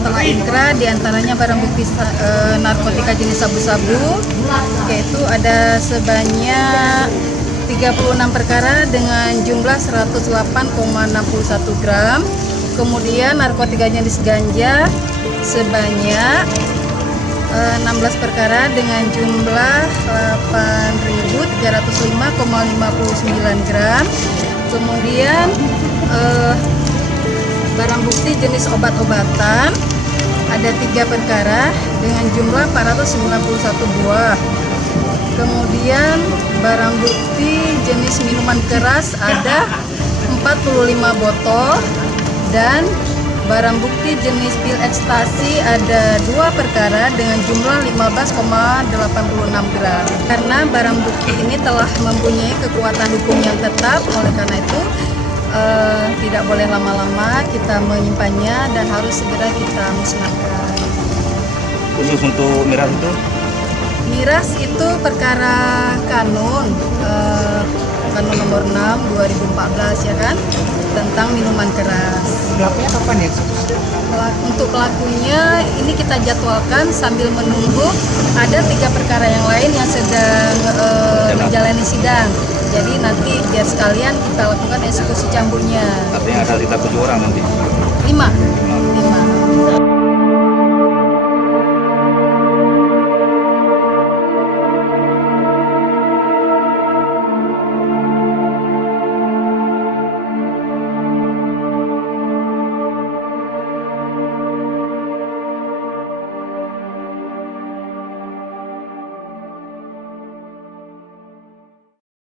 telah inkrah, diantaranya barang bukti narkotika jenis sabu-sabu, yaitu ada sebanyak 36 perkara dengan jumlah 108,61 gram. Kemudian narkotika jenis ganja sebanyak 16 perkara dengan jumlah 8.305,59 gram. Kemudian barang bukti jenis obat-obatan ada 3 perkara dengan jumlah 491 buah. Kemudian barang bukti jenis minuman keras ada 45 botol dan barang bukti jenis pil ekstasi ada 2 perkara dengan jumlah 15,86 gram. Karena barang bukti ini telah mempunyai kekuatan hukum yang tetap, oleh karena itu tidak boleh lama-lama kita menyimpannya dan harus segera kita musnahkan. Khusus untuk miras itu? Miras itu perkara kanun nomor 6 2014 ya kan, tentang minuman keras. Pelakunya kapan ya? Untuk pelakunya ini kita jadwalkan sambil menunggu ada 3 perkara yang lain yang sedang menjalani sidang. Jadi nanti biar sekalian kita lakukan eksekusi cambuknya. Artinya ada sekitar 7 orang nanti? 5.